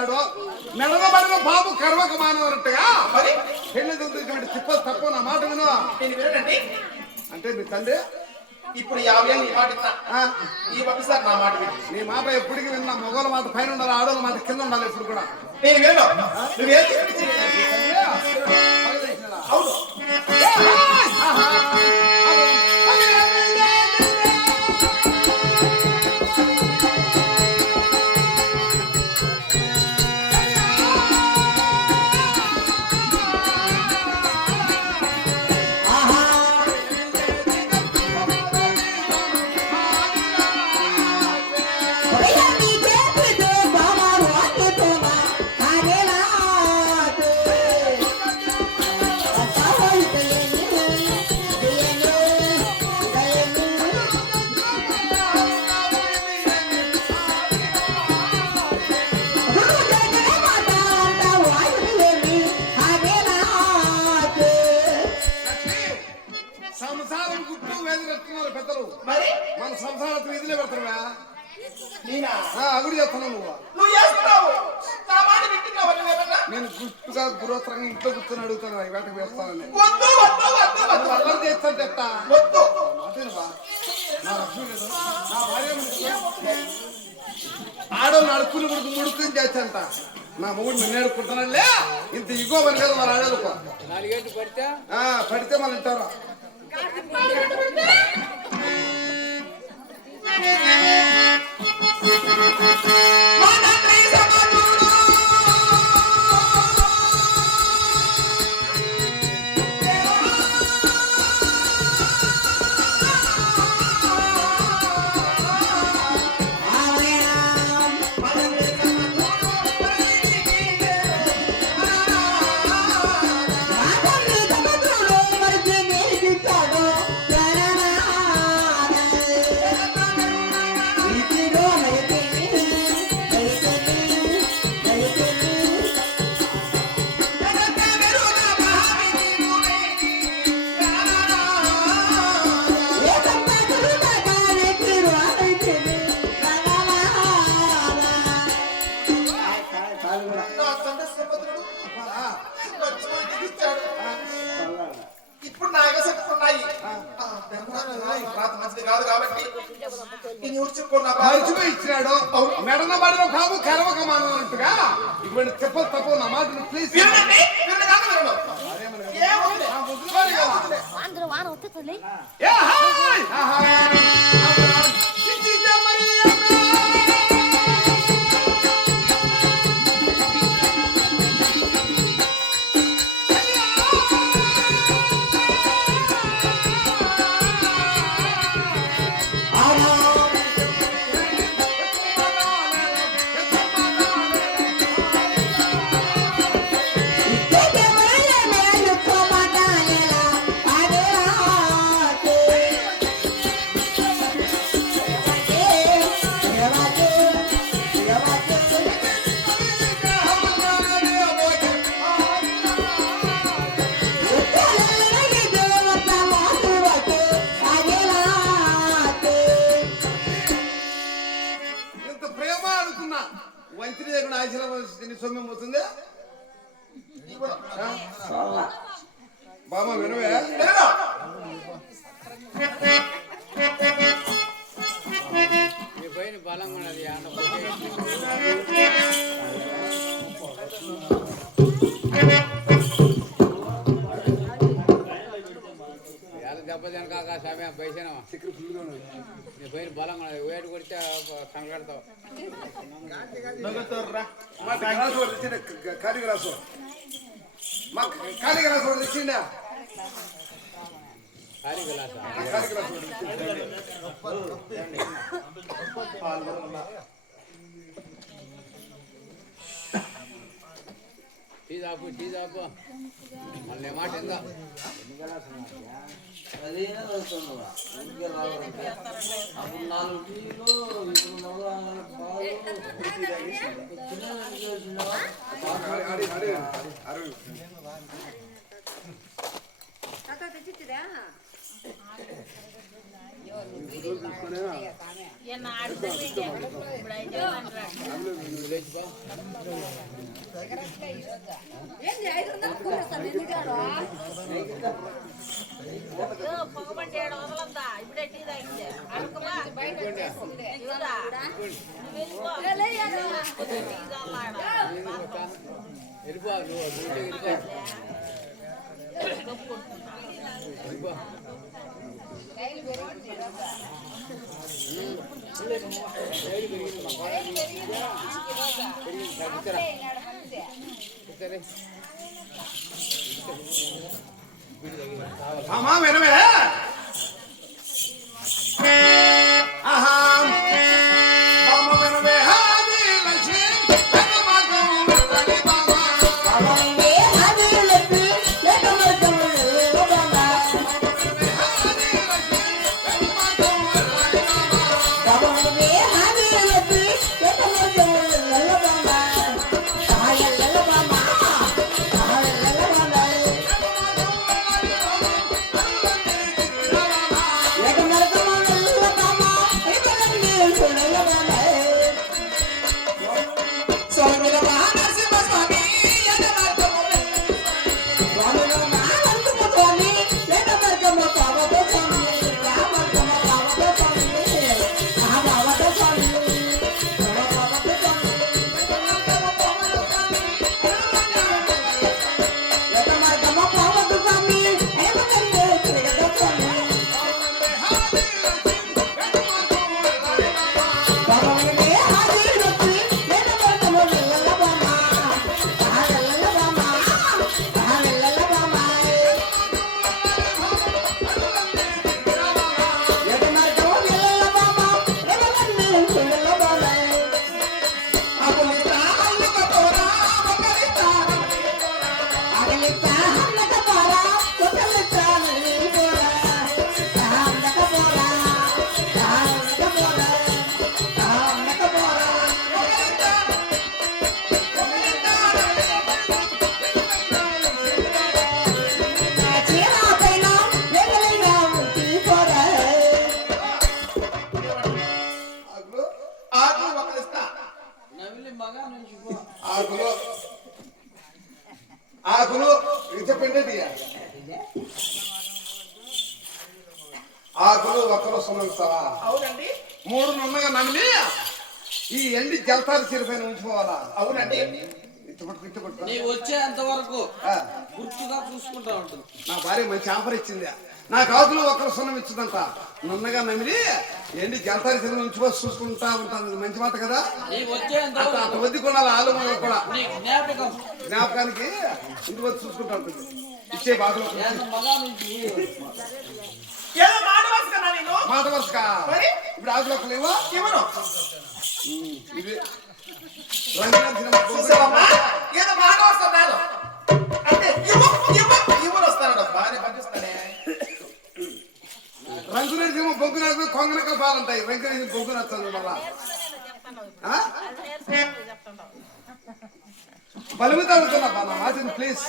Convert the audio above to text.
ఇచ్చినాడు. మెడలబడిన బాబు కర్వక మానవన్నట్టుగా పెళ్లి దుద్దిటువంటి తిప్పలు తప్పు. నా మాట విను. అంటే మీ తండ్రి ఇప్పుడు 50 ఏళ్ళు ఈ మాట ఈ ఒకసారి నా మాట నీ మాట ఎప్పటికీ విన్నా. మగవాళ్ళ మాట పైన ఉండాలి, ఆడవాళ్ళ మాట కింద ఉండాలి. ఇప్పుడు కూడా నేను వినను. నువ్వేం అవును అగుడు చెప్తున్నావు నువ్వు చేస్తున్నావు. నేను గుర్తుగా గురోత్రంగా ఇంట్లో కూర్చొని అడుగుతాను. వేటకు వేస్తానని అల్లరి చేస్తాను. చెప్తా నా లక్ష్మి లేదు. నా భార్య ఆడవాళ్ళు అడుక్కుని ముడుకుని చేస్తాంట. నా మొగుడు నిన్ను ఏడుకుంటున్నాడులే. ఇంత ఇగో పని లేదు మరి ఆడవాళ్ళకు. పడితే మన వింటారా? ఇప్పుడు నా ఉన్నాయి మంచిది కాదు కాబట్టి మర్చిపోయి ఇచ్చినాడు. మెడన పడిన బాబు కరవక మానవన్నట్టుగా ఇటువంటి చెప్పలు తప్పు. నా మాట ప్లీజ్. వంచిని దగ్గర ఆశీర్వాదం సొమ్మెం పోతుంది. బామ్మ వినవే? బలంగా దెబ్బతిన కాక సమయం పైసానవా నీ పైన బలంగా వేటు కొడితే సంగడతావు. కాళీగ్రాసు మా కాళీగ్రాసు తెచ్చిండా? టీ దాపు మళ్ళీ మాట ఎంత అదేనా వస్తుందా ఊరికే రావాలంటే అప్పుడు 4 టీలు ఇప్పుడు 4 పాలు వెళ్ళిపో నువ్వు మామా వినవే ఆహా మామ వినవే హాది లక్ష్మి ఆకులు చెప్పండి ఆకులు ఒక్కరు సుమస్తావా? అవునండి. 3 నున్నగా నమిలి ఈ ఎండి జలతారు చిరిపైన ఉంచుకోవాలా? అవునండి. నీవు వచ్చేంత వరకు గుర్తుగా చూసుకుంటా ఉంటుంది. నా భార్య మంచి ఆఫర్ ఇచ్చింది. నాకు ఆకులు ఒక్కరు సున్నం ఇచ్చిందంట. నున్నగా నమిలి ఎండి జలతారు చిరిపైన ఉంచుకో చూసుకుంటా ఉంటాను. మంచి మాట కదా? అంత వద్ది కొనాలి. ఆలు కూడా జ్ఞాపకానికి ఇంటి వచ్చి చూసుకుంటా ఉంటుంది. ఇచ్చే బాధలు మాట వరుసగా ఇప్పుడు ఆకులు ఒక్క లేవా? ఇది ఏదో మాట వస్తున్నాను అంటే ఇవ్వరు వస్తాడు బాగానే పనిస్తానే. రంగులేమో బొగ్గు నడిపి కొంగనక బాగుంటాయి. రంగులేసి బొగ్గు నచ్చాను మళ్ళా బలుగుతా అవుతున్నా నా మాట ప్లీజ్.